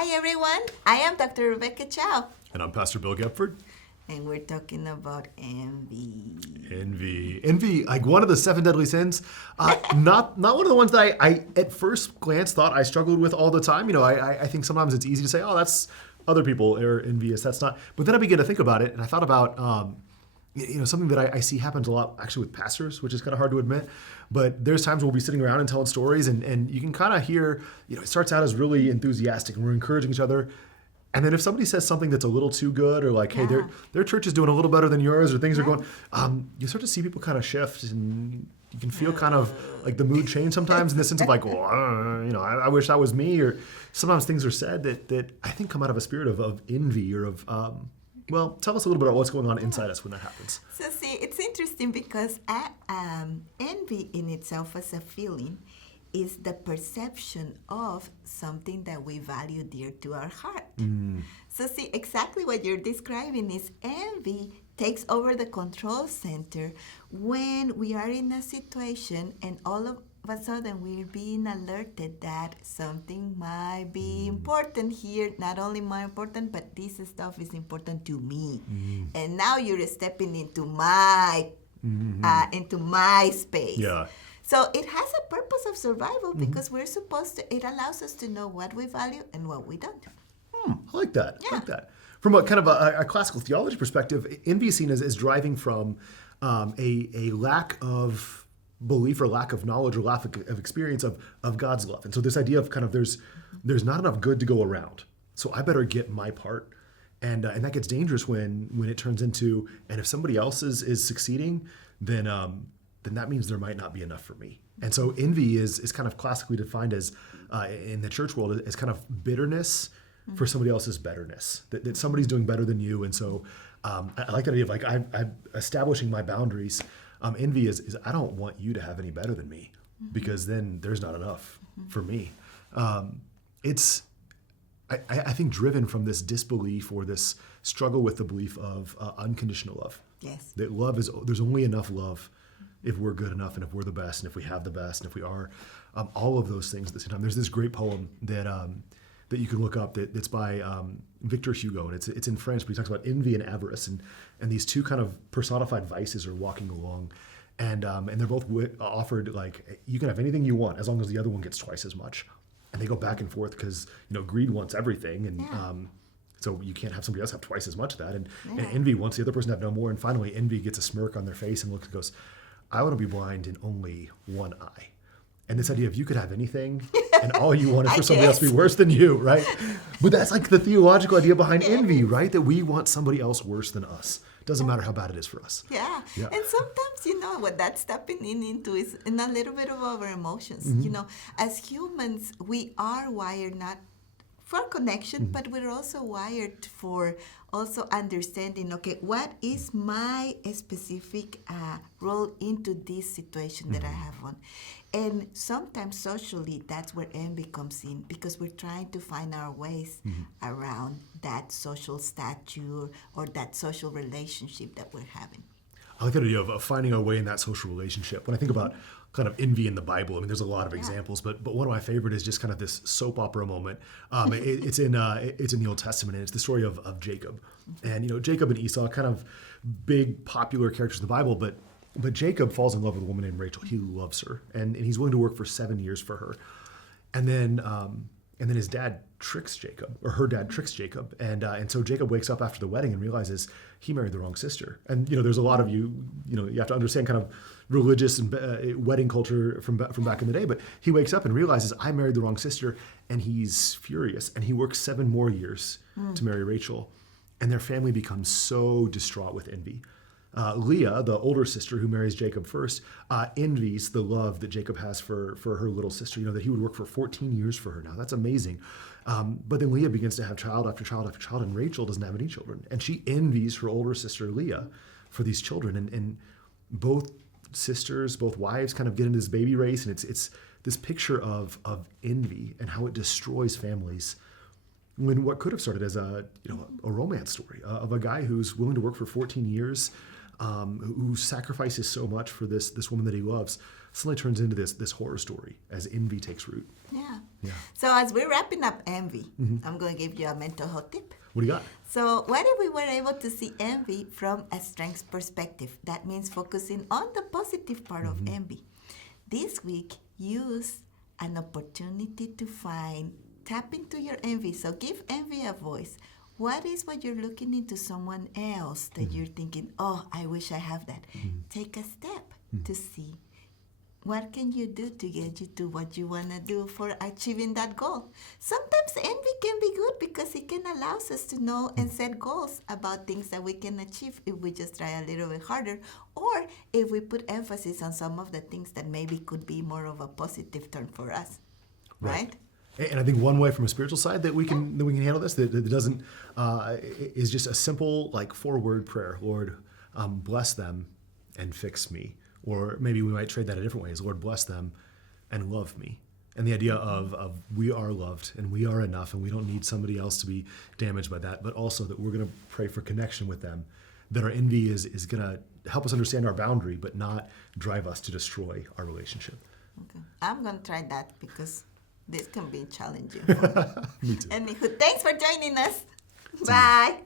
Hi everyone, I am Dr. Rebecca Chow, And I'm Pastor Bill Gepford. and we're talking about envy. Envy, like one of the seven deadly sins. Not one of the ones that I at first glance thought I struggled with all the time. I think sometimes it's easy to say, oh, that's other people are envious. That's not. But then I began to think about it, and I thought about something that I see happens a lot actually with pastors, which is kind of hard to admit. But there's times we'll be sitting around and telling stories, and you can kind of hear, it starts out as really enthusiastic, and we're encouraging each other. And then if somebody says something that's a little too good, or like, hey, their church is doing a little better than yours, or things are going, you start to see people kind of shift, and you can feel kind of like the mood change sometimes in the sense of like, well, I wish that was me, or sometimes things are said that I think come out of a spirit of envy or of, tell us a little bit about what's going on inside us when that happens. So see, it's interesting because envy in itself as a feeling is the perception of something that we value dear to our heart. So see, exactly what you're describing is envy takes over the control center when we are in a situation and all of a sudden we're being alerted that something might be important here, not only more important, but this stuff is important to me. And now you're stepping into my space. Yeah. So it has a purpose of survival because we're supposed to, it allows us to know what we value and what we don't. I like that. Yeah. I like that. From a kind of a classical theology perspective, envy is seen as driving from a lack of belief or lack of knowledge or lack of experience of God's love. And so this idea of kind of there's not enough good to go around. So I better get my part. And that gets dangerous when it turns into, and if somebody else is succeeding, then that means there might not be enough for me. And so envy is kind of classically defined as, in the church world, as kind of bitterness for somebody else's betterness, that somebody's doing better than you. And so I like that idea of like, I'm establishing my boundaries. Envy is I don't want you to have any better than me because then there's not enough for me. It's, I think, driven from this disbelief or this struggle with the belief of unconditional love. Yes. That love there's only enough love if we're good enough and if we're the best and if we have the best and if we are all of those things at the same time. There's this great poem that you can look up that's by Victor Hugo, and it's in French, but he talks about envy and avarice, and these two kind of personified vices are walking along, and they're both offered like you can have anything you want as long as the other one gets twice as much, and they go back and forth because greed wants everything, and so you can't have somebody else have twice as much of that, and envy wants the other person to have no more, and finally envy gets a smirk on their face and goes, I want to be blind in only one eye. And this idea of you could have anything and all you want is for somebody else to be worse than you, right? But that's like the theological idea behind envy, right? That we want somebody else worse than us. Doesn't matter how bad it is for us. Yeah. And sometimes, what that's stepping into is in a little bit of our emotions. As humans, we are wired not for connection, but we're also wired for also understanding, okay, what is my specific role into this situation that I have on? And sometimes socially, that's where envy comes in because we're trying to find our ways around that social stature or that social relationship that we're having. I like that idea of finding our way in that social relationship. When I think about kind of envy in the Bible, I mean, there's a lot of examples, but one of my favorite is just kind of this soap opera moment. It's in the Old Testament, and it's the story of Jacob. And Jacob and Esau, kind of big popular characters in the Bible, but Jacob falls in love with a woman named Rachel. He loves her, and he's willing to work for 7 years for her. And then his dad tricks Jacob, or her dad tricks Jacob, and so Jacob wakes up after the wedding and realizes he married the wrong sister. And there's a lot of you have to understand kind of religious and wedding culture from back in the day. But he wakes up and realizes I married the wrong sister, and he's furious. And he works 7 more years to marry Rachel, and their family becomes so distraught with envy. Leah, the older sister who marries Jacob first, envies the love that Jacob has for her little sister, that he would work for 14 years for her now. That's amazing. But then Leah begins to have child after child after child, and Rachel doesn't have any children. And she envies her older sister Leah for these children. And both sisters, both wives kind of get into this baby race, and it's this picture of envy and how it destroys families. When what could have started as a romance story of a guy who's willing to work for 14 years who sacrifices so much for this woman that he loves, suddenly turns into this horror story as envy takes root. Yeah. Yeah. So as we're wrapping up envy, I'm going to give you a mental health tip. What do you got? So what if we were able to see envy from a strengths perspective? That means focusing on the positive part of envy. This week, use an opportunity to tap into your envy. So give envy a voice. What is what you're looking into someone else that you're thinking, oh, I wish I have that? Take a step to see what can you do to get you to what you want to do for achieving that goal. Sometimes envy can be good because it can allow us to know and set goals about things that we can achieve if we just try a little bit harder, or if we put emphasis on some of the things that maybe could be more of a positive turn for us, right? And I think one way from a spiritual side that we can handle this that doesn't is just a simple 4-word prayer. Lord, bless them and fix me. Or maybe we might trade that a different way. Is Lord, bless them and love me. And the idea of we are loved and we are enough and we don't need somebody else to be damaged by that, but also that we're going to pray for connection with them, that our envy is going to help us understand our boundary, but not drive us to destroy our relationship. Okay. I'm going to try that because this can be challenging. Me too. Anywho, thanks for joining us. Bye.